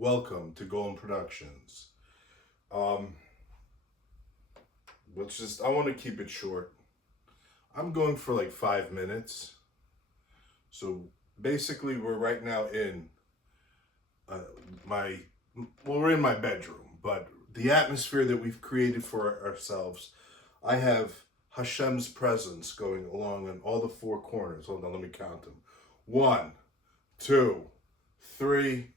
welcome to Golem Productions. I want to keep it short. I'm going for like 5 minutes. So basically we're right now in we're in my bedroom, but the atmosphere that we've created for ourselves, I have Hashem's presence going along in all the four corners. Hold on, let me count them. 1, 2, 3,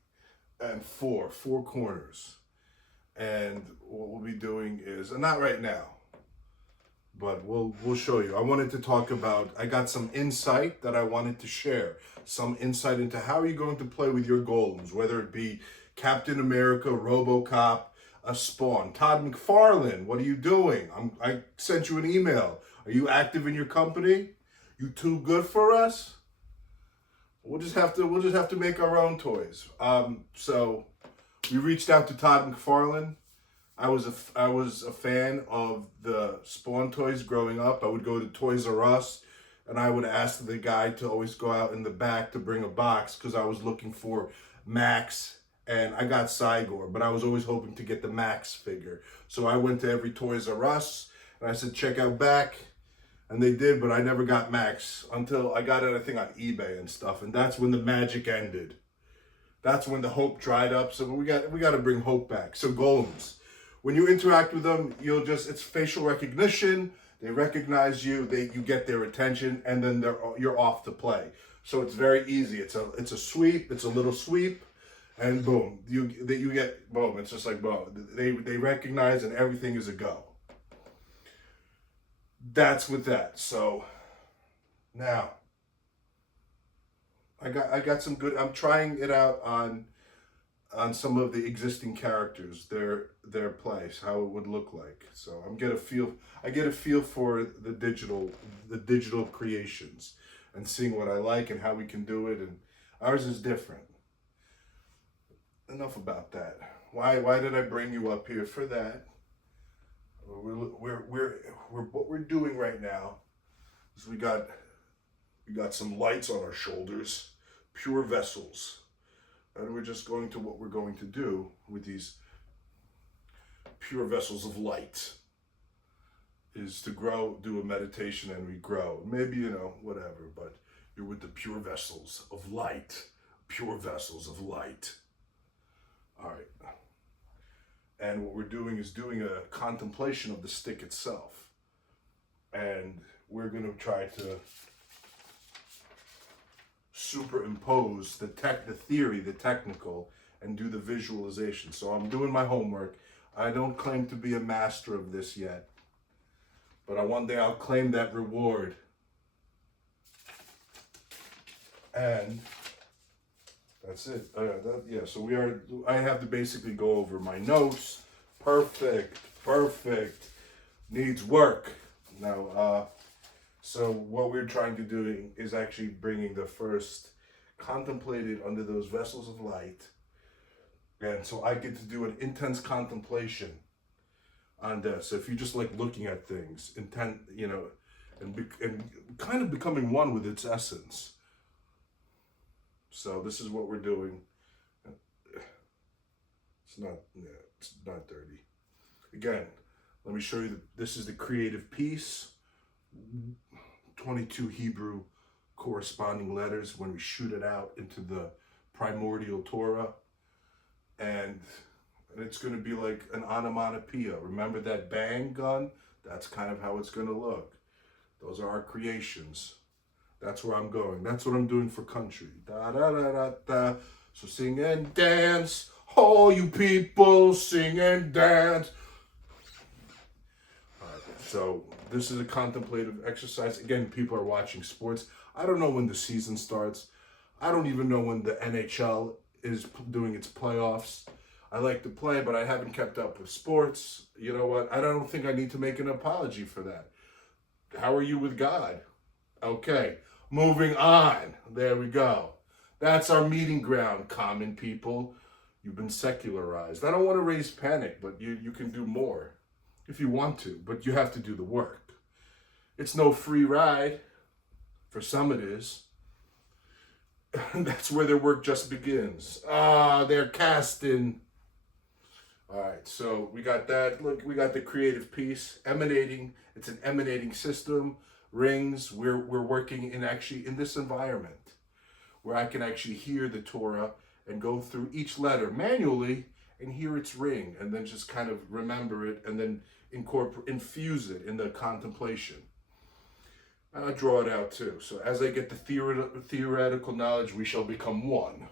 and 4 corners. And what we'll be doing is, and not right now, but we'll show you. I wanted to talk about, I got some insight that I wanted to share. Some insight into how are you going to play with your golems, whether it be Captain America, RoboCop, a Spawn. Todd McFarlane, what are you doing? I sent you an email. Are you active in your company? You too good for us? We'll just have to make our own toys. So we reached out to Todd McFarlane. I was a fan of the Spawn toys growing up. I would go to Toys R Us and I would ask the guy to always go out in the back to bring a box because I was looking for Max, and I got Cygor, but I was always hoping to get the Max figure. So I went to every Toys R Us and I said, check out back. And they did, but I never got Max until I got it, I think, on eBay and stuff. And that's when the magic ended. That's when the hope dried up. So we got to bring hope back. So golems, when you interact with them, it's facial recognition. They recognize you, you get their attention, and then you're off to play. So it's very easy. It's a sweep. It's a little sweep, and boom, you get boom. It's just like boom. They recognize, and everything is a go. That's with that. So now I got some good. I'm trying it out on some of the existing characters, their place, how it would look like. So I get a feel for the digital creations and seeing what I like and how we can do it, and ours is different. Enough about that. Why did I bring you up here for that? What we're doing right now is we got some lights on our shoulders, pure vessels. And we're just going to, what we're going to do with these pure vessels of light is to do a meditation, and we grow. Maybe, whatever, but you're with the pure vessels of light. Pure vessels of light. All right. And what we're doing is doing a contemplation of the stick itself. And we're going to try to superimpose the theory, the technical, and do the visualization. So I'm doing my homework. I don't claim to be a master of this yet, but one day I'll claim that reward. And that's it. So I have to basically go over my notes. Perfect. Needs work. Now, so what we're trying to do is actually bringing the first contemplated under those vessels of light. And so I get to do an intense contemplation on this. So if you just like looking at things, and kind of becoming one with its essence. So this is what we're doing. It's not dirty. Again, let me show you this is the creative piece. 22 Hebrew corresponding letters when we shoot it out into the primordial Torah. And it's going to be like an onomatopoeia. Remember that bang gun? That's kind of how it's going to look. Those are our creations. That's where I'm going. That's what I'm doing for country. Da da da da da. So sing and dance. All you people sing and dance. All right, so this is a contemplative exercise. Again, people are watching sports. I don't know when the season starts. I don't even know when the NHL is doing its playoffs. I like to play, but I haven't kept up with sports. You know what? I don't think I need to make an apology for that. How are you with God? Okay, moving on. There we go. That's our meeting ground, common people. You've been secularized. I don't want to raise panic, but you can do more if you want to, but you have to do the work. It's no free ride. For some it is. That's where their work just begins. Ah, they're casting. All right, so we got that. Look, we got the creative piece emanating. It's an emanating system. Rings. We're working in this environment where I can actually hear the Torah and go through each letter manually and hear its ring, and then just kind of remember it, and then infuse it in the contemplation. And I draw it out too. So as I get the theoretical knowledge, we shall become one.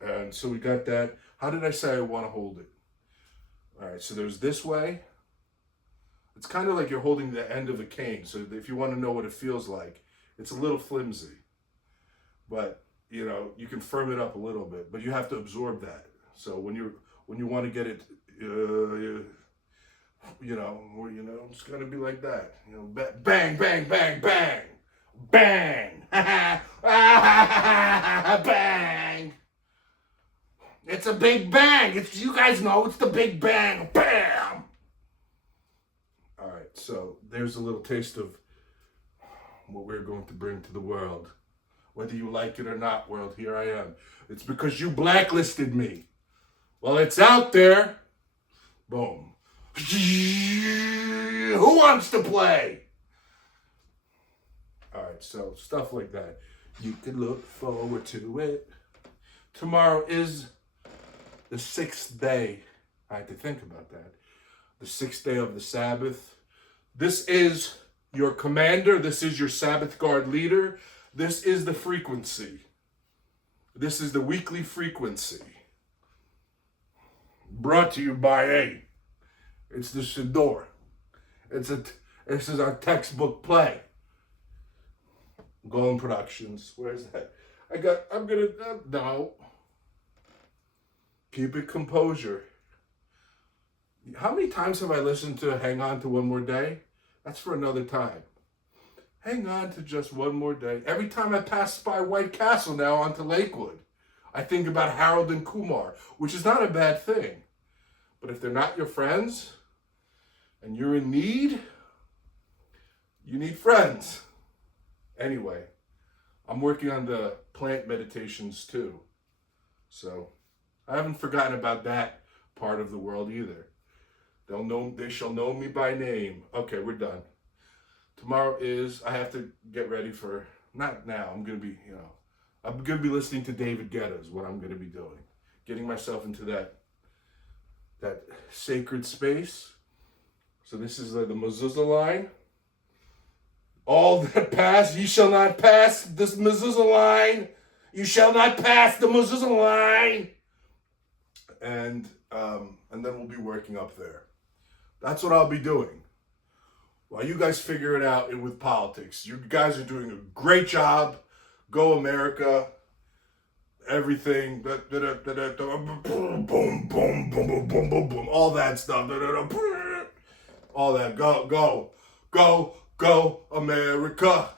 And so we got that. How did I say I want to hold it? All right, so there's this way. It's kind of like you're holding the end of a cane. So if you want to know what it feels like, it's a little flimsy. But, you know, you can firm it up a little bit, but you have to absorb that. So when you want to get it, it's going to be like that. You know, bang, bang, bang, bang, bang, bang. It's a big bang. You guys know it's the big bang. Bam. All right, so there's a little taste of what we're going to bring to the world. Whether you like it or not, world, here I am. It's because you blacklisted me. Well, it's out there. Boom. Who wants to play? All right, so stuff like that. You can look forward to it. Tomorrow is the 6th day. I had to think about that. The 6th day of the Sabbath. This is your commander. This is your Sabbath guard leader. This is the frequency. This is the weekly frequency. Brought to you by it's the Shador. This is our textbook play. Golem Productions. Where's that? No. Keep it composure. How many times have I listened to Hang On to One More Day? That's for another time. Hang on to just one more day. Every time I pass by White Castle now onto Lakewood, I think about Harold and Kumar, which is not a bad thing. But if they're not your friends and you're in need, you need friends. Anyway, I'm working on the plant meditations too. So I haven't forgotten about that part of the world either. They shall know me by name. Okay, we're done. Tomorrow I have to get ready for, not now, I'm going to be listening to David Guetta is what I'm going to be doing. Getting myself into that sacred space. So this is the Mezuzah-line. All that pass, ye shall not pass this Mezuzah-line. You shall not pass the Mezuzah-line. And then we'll be working up there. That's what I'll be doing. While you guys figure it out with politics. You guys are doing a great job. Go America. Everything. Boom, boom, boom, boom, boom, boom, boom, boom. All that stuff. All that. Go, go, go, go, America.